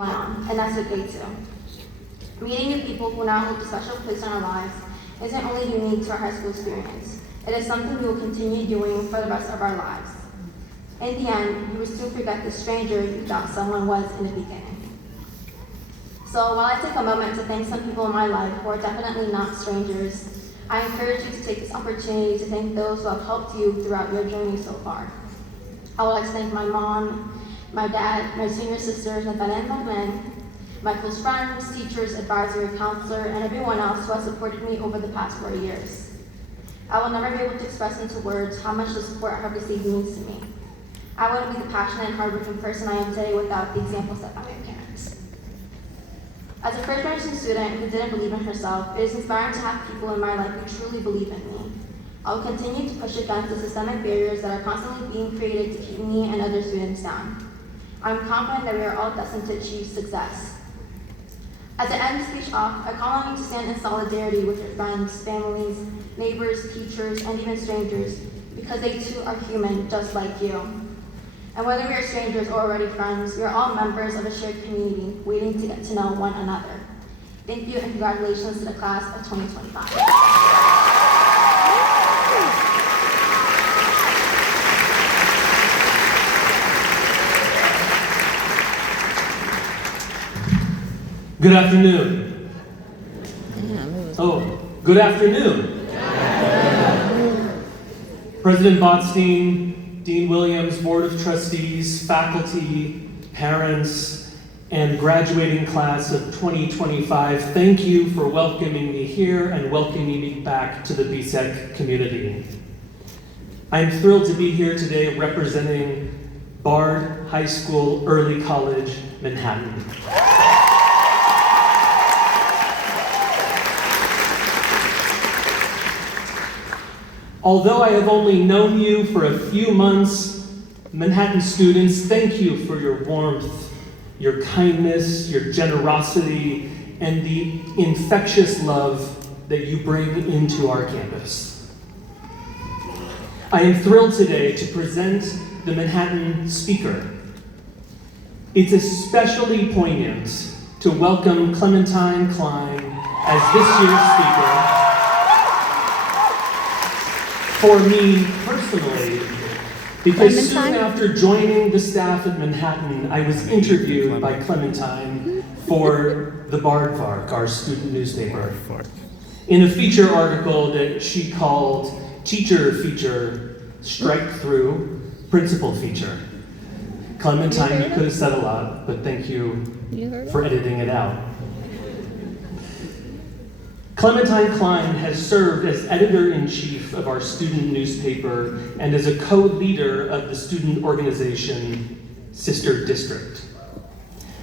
and that's okay too. Meeting new people who now hold a special place in our lives isn't only unique to our high school experience. It is something we will continue doing for the rest of our lives. In the end, you will still forget the stranger you thought someone was in the beginning. So while I take a moment to thank some people in my life who are definitely not strangers, I encourage you to take this opportunity to thank those who have helped you throughout your journey so far. I would like to thank my mom, my dad, my senior sisters, Nathana and Magdalene, my close friends, teachers, advisor, counselor, and everyone else who has supported me over the past 4 years. I will never be able to express into words how much the support I have received means to me. I wouldn't be the passionate and hardworking person I am today without the example set by my parents. As a first-generation student who didn't believe in herself, it is inspiring to have people in my life who truly believe in me. I will continue to push against the systemic barriers that are constantly being created to keep me and other students down. I am confident that we are all destined to achieve success. As I end the speech off, I call on you to stand in solidarity with your friends, families, neighbors, teachers, and even strangers, because they too are human, just like you. And whether we are strangers or already friends, we are all members of a shared community waiting to get to know one another. Thank you and congratulations to the class of 2025. Good afternoon. Oh, good afternoon. President Botstein, Dean Williams, Board of Trustees, faculty, parents, and graduating class of 2025, thank you for welcoming me here and welcoming me back to the BSEC community. I'm thrilled to be here today representing Bard High School Early College, Manhattan. Although I have only known you for a few months, Manhattan students, thank you for your warmth, your kindness, your generosity, and the infectious love that you bring into our campus. I am thrilled today to present the Manhattan speaker. It's especially poignant to welcome Clementine Klein as this year's speaker. For me personally, because soon after joining the staff at Manhattan, I was interviewed by Clementine for the Bardvark, our student newspaper, in a feature article that she called Teacher Feature, Strike Through, Principal Feature. Clementine, you could have said a lot, but thank you for editing it out. Clementine Klein has served as editor-in-chief of our student newspaper and as a co-leader of the student organization Sister District.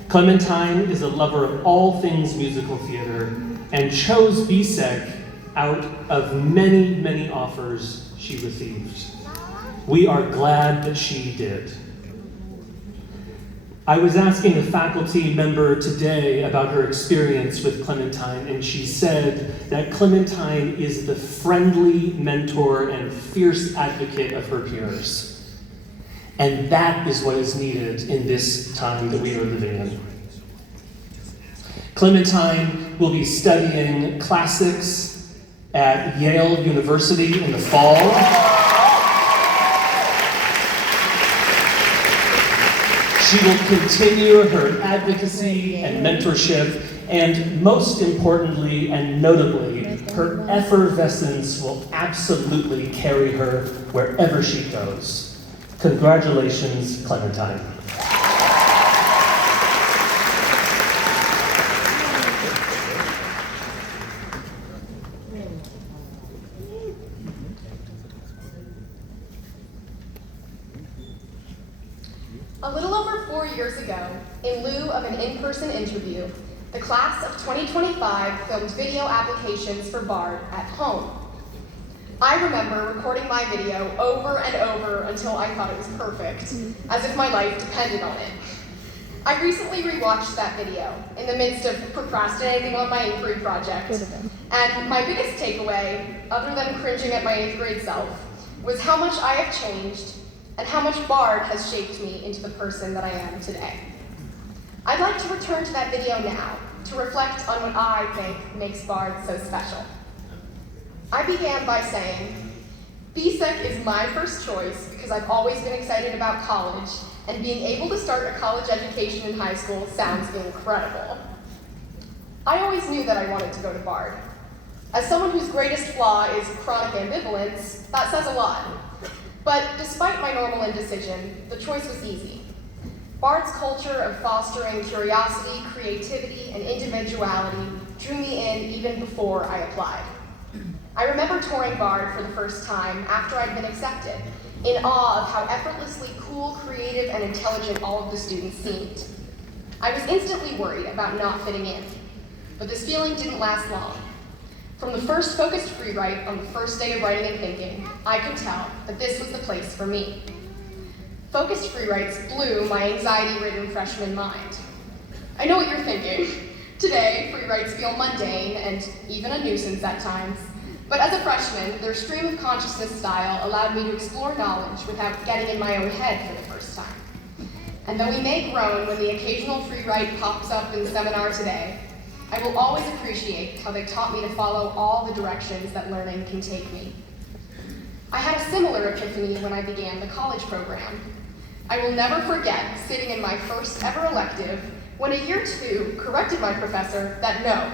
Clementine is a lover of all things musical theater and chose BSEC out of many, many offers she received. We are glad that she did. I was asking a faculty member today about her experience with Clementine, and she said that Clementine is the friendly mentor and fierce advocate of her peers. And that is what is needed in this time that we are living in. Clementine will be studying classics at Yale University in the fall. She will continue her advocacy and mentorship, and most importantly and notably, her effervescence will absolutely carry her wherever she goes. Congratulations, Clementine. A little over 4 years ago, in lieu of an in-person interview, the class of 2025 filmed video applications for Bard at home. I remember recording my video over and over until I thought it was perfect, as if my life depended on it. I recently rewatched that video in the midst of procrastinating on my inquiry project, and my biggest takeaway, other than cringing at my 8th grade self, was how much I have changed and how much Bard has shaped me into the person that I am today. I'd like to return to that video now to reflect on what I think makes Bard so special. I began by saying, BSEC is my first choice because I've always been excited about college, and being able to start a college education in high school sounds incredible. I always knew that I wanted to go to Bard. As someone whose greatest flaw is chronic ambivalence, that says a lot. But despite my normal indecision, the choice was easy. Bard's culture of fostering curiosity, creativity, and individuality drew me in even before I applied. I remember touring Bard for the first time after I'd been accepted, in awe of how effortlessly cool, creative, and intelligent all of the students seemed. I was instantly worried about not fitting in, but this feeling didn't last long. From the first focused free write on the first day of writing and thinking, I could tell that this was the place for me. Focused free writes blew my anxiety-ridden freshman mind. I know what you're thinking. Today, free writes feel mundane and even a nuisance at times. But as a freshman, their stream of consciousness style allowed me to explore knowledge without getting in my own head for the first time. And though we may groan when the occasional free write pops up in seminar today, I will always appreciate how they taught me to follow all the directions that learning can take me. I had a similar epiphany when I began the college program. I will never forget sitting in my first ever elective when a year two corrected my professor that no,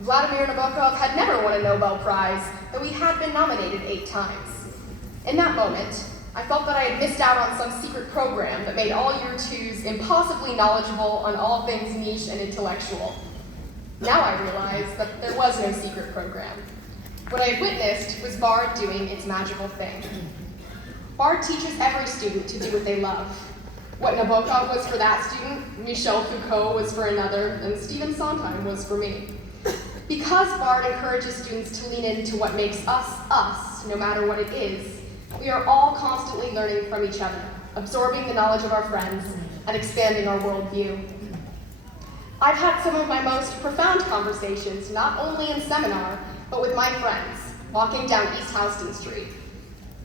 Vladimir Nabokov had never won a Nobel Prize, though he had been nominated 8 times. In that moment, I felt that I had missed out on some secret program that made all year twos impossibly knowledgeable on all things niche and intellectual. Now I realize that there was no secret program. What I had witnessed was Bard doing its magical thing. Bard teaches every student to do what they love. What Nabokov was for that student, Michel Foucault was for another, and Stephen Sondheim was for me. Because Bard encourages students to lean into what makes us, us, no matter what it is, we are all constantly learning from each other, absorbing the knowledge of our friends, and expanding our worldview. I've had some of my most profound conversations, not only in seminar, but with my friends, walking down East Houston Street.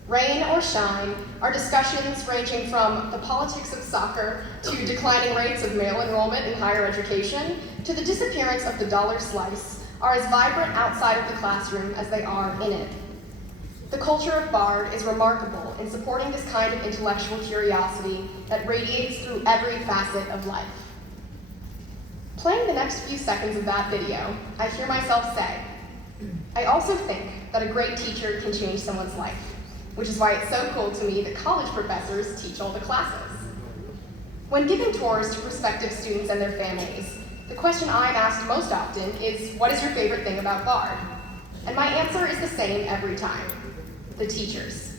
Rain or shine, our discussions ranging from the politics of soccer to declining rates of male enrollment in higher education to the disappearance of the dollar slice are as vibrant outside of the classroom as they are in it. The culture of Bard is remarkable in supporting this kind of intellectual curiosity that radiates through every facet of life. Playing the next few seconds of that video, I hear myself say, I also think that a great teacher can change someone's life, which is why it's so cool to me that college professors teach all the classes. When giving tours to prospective students and their families, the question I'm asked most often is, what is your favorite thing about Bard? And my answer is the same every time, the teachers.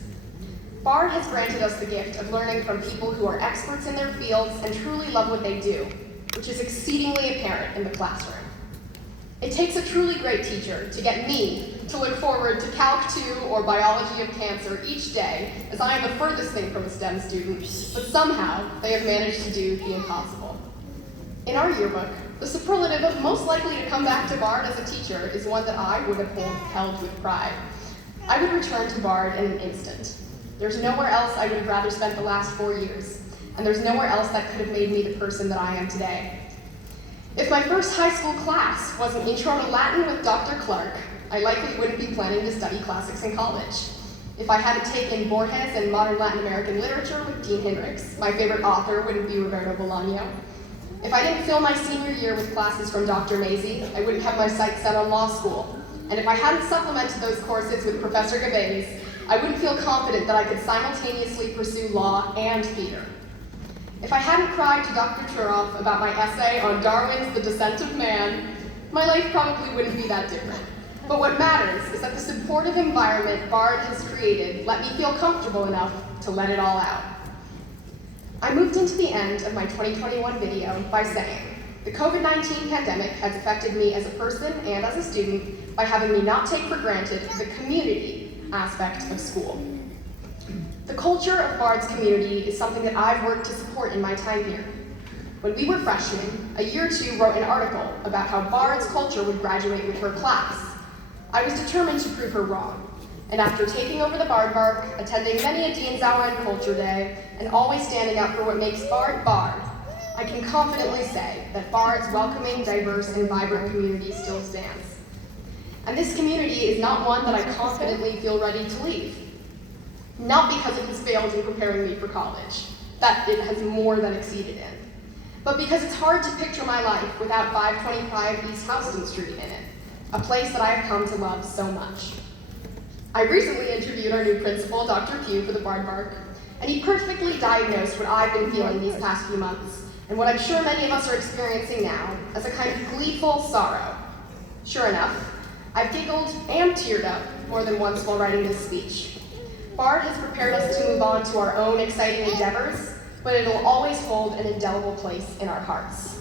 Bard has granted us the gift of learning from people who are experts in their fields and truly love what they do, which is exceedingly apparent in the classroom. It takes a truly great teacher to get me to look forward to Calc 2 or Biology of Cancer each day, as I am the furthest thing from a STEM student, but somehow they have managed to do the impossible. In our yearbook, the superlative most likely to come back to Bard as a teacher is one that I would have held with pride. I would return to Bard in an instant. There's nowhere else I would have rather spent the last 4 years, and there's nowhere else that could have made me the person that I am today. If my first high school class was an intro to Latin with Dr. Clark, I likely wouldn't be planning to study classics in college. If I hadn't taken Borges and modern Latin American literature with Dean Hendricks, my favorite author wouldn't be Roberto Bolaño. If I didn't fill my senior year with classes from Dr. Maisie, I wouldn't have my sights set on law school. And if I hadn't supplemented those courses with Professor Gabez, I wouldn't feel confident that I could simultaneously pursue law and theater. If I hadn't cried to Dr. Churoff about my essay on Darwin's The Descent of Man, my life probably wouldn't be that different. But what matters is that the supportive environment Bard has created let me feel comfortable enough to let it all out. I moved into the end of my 2021 video by saying, the COVID-19 pandemic has affected me as a person and as a student by having me not take for granted the community aspect of school. The culture of Bard's community is something that I've worked to support in my time here. When we were freshmen, a year or two wrote an article about how Bard's culture would graduate with her class. I was determined to prove her wrong, and after taking over the Bard Bark, attending many a Dean's Hour and Culture Day, and always standing up for what makes Bard Bard, I can confidently say that Bard's welcoming, diverse, and vibrant community still stands. And this community is not one that I confidently feel ready to leave. Not because it has failed in preparing me for college, that it has more than exceeded in, but because it's hard to picture my life without 525 East Houston Street in it, a place that I have come to love so much. I recently interviewed our new principal, Dr. Pugh, for the Bard Bark, and he perfectly diagnosed what I've been feeling these past few months, and what I'm sure many of us are experiencing now, as a kind of gleeful sorrow. Sure enough, I've giggled and teared up more than once while writing this speech. Bard has prepared us to move on to our own exciting endeavors, but it'll always hold an indelible place in our hearts.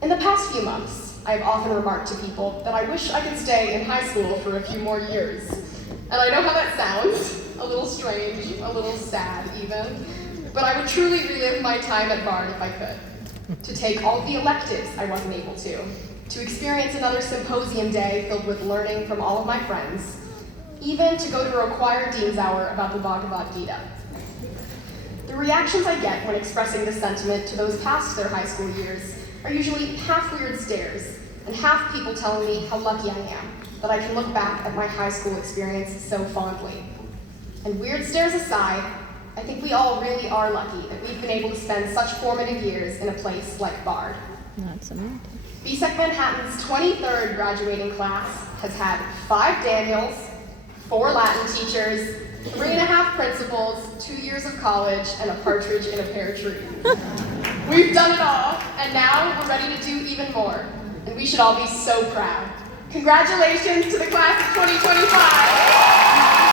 In the past few months, I have often remarked to people that I wish I could stay in high school for a few more years. And I know how that sounds, a little strange, a little sad even, but I would truly relive my time at Bard if I could. To take all the electives I wasn't able to experience another symposium day filled with learning from all of my friends, even to go to a required Dean's Hour about the Bhagavad Gita. The reactions I get when expressing this sentiment to those past their high school years are usually half weird stares and half people telling me how lucky I am that I can look back at my high school experience so fondly. And weird stares aside, I think we all really are lucky that we've been able to spend such formative years in a place like Bard. Not Samantha. BSEC Manhattan's 23rd graduating class has had 5 Daniels, 4 Latin teachers, 3.5 principals, 2 years of college, and a partridge in a pear tree. We've done it all, and now we're ready to do even more. And we should all be so proud. Congratulations to the class of 2025.